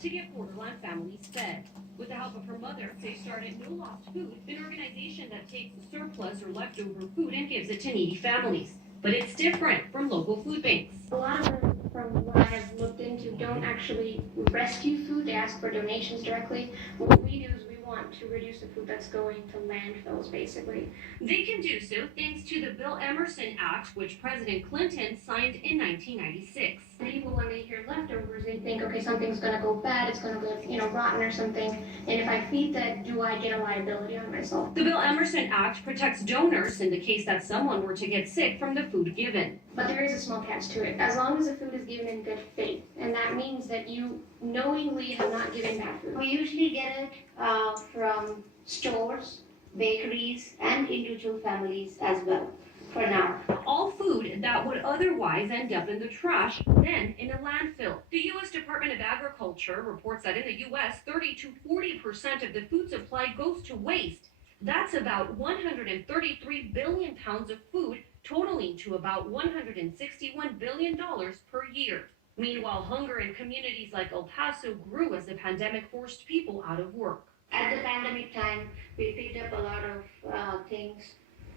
to get borderline families fed. With the help of her mother, they started No Lost Food, an organization that takes surplus or leftover food and gives it to needy families. But it's different from local food banks. A lot of them, from what I have looked into, don't actually rescue food. They ask for donations directly. What we do is we want to reduce the food that's going to landfills, basically. They can do so thanks to the Bill Emerson Act, which President Clinton signed in 1996. People, when they hear leftovers, they think, okay, something's going to go bad, it's going to go, rotten or something. And if I feed that, do I get a liability on myself? The Bill Emerson Act protects donors in the case that someone were to get sick from the food given. But there is a small catch to it. As long as the food is given in good faith, and that means that you knowingly have not given bad food. We usually get it from stores, bakeries, and individual families as well, for now. All food that would otherwise end up in the trash, then in a landfill. The U.S. Department of Agriculture reports that in the U.S., 30 to 40% of the food supply goes to waste. That's about 133 billion pounds of food, totaling to about $161 billion per year. Meanwhile, hunger in communities like El Paso grew as the pandemic forced people out of work. At the pandemic time, we picked up a lot of things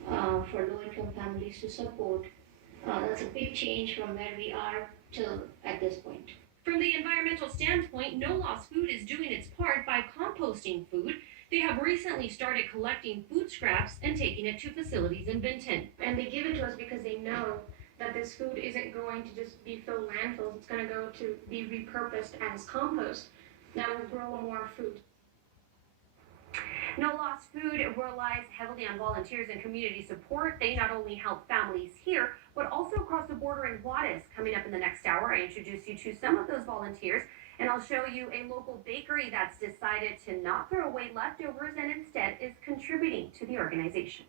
for low-income families to support. That's a big change from where we are till at this point. From the environmental standpoint, No Lost Food is doing its part by composting food. They have recently started collecting food scraps and taking it to facilities in Benton. And they give it to us because they know that this food isn't going to just be filled landfills. It's going to go to be repurposed as compost. Now we'll grow more food. No Lost Food relies heavily on volunteers and community support. They not only help families here, but also across the border in Juarez. Coming up in the next hour, I introduce you to some of those volunteers, and I'll show you a local bakery that's decided to not throw away leftovers and instead is contributing to the organization.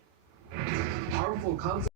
Powerful concept.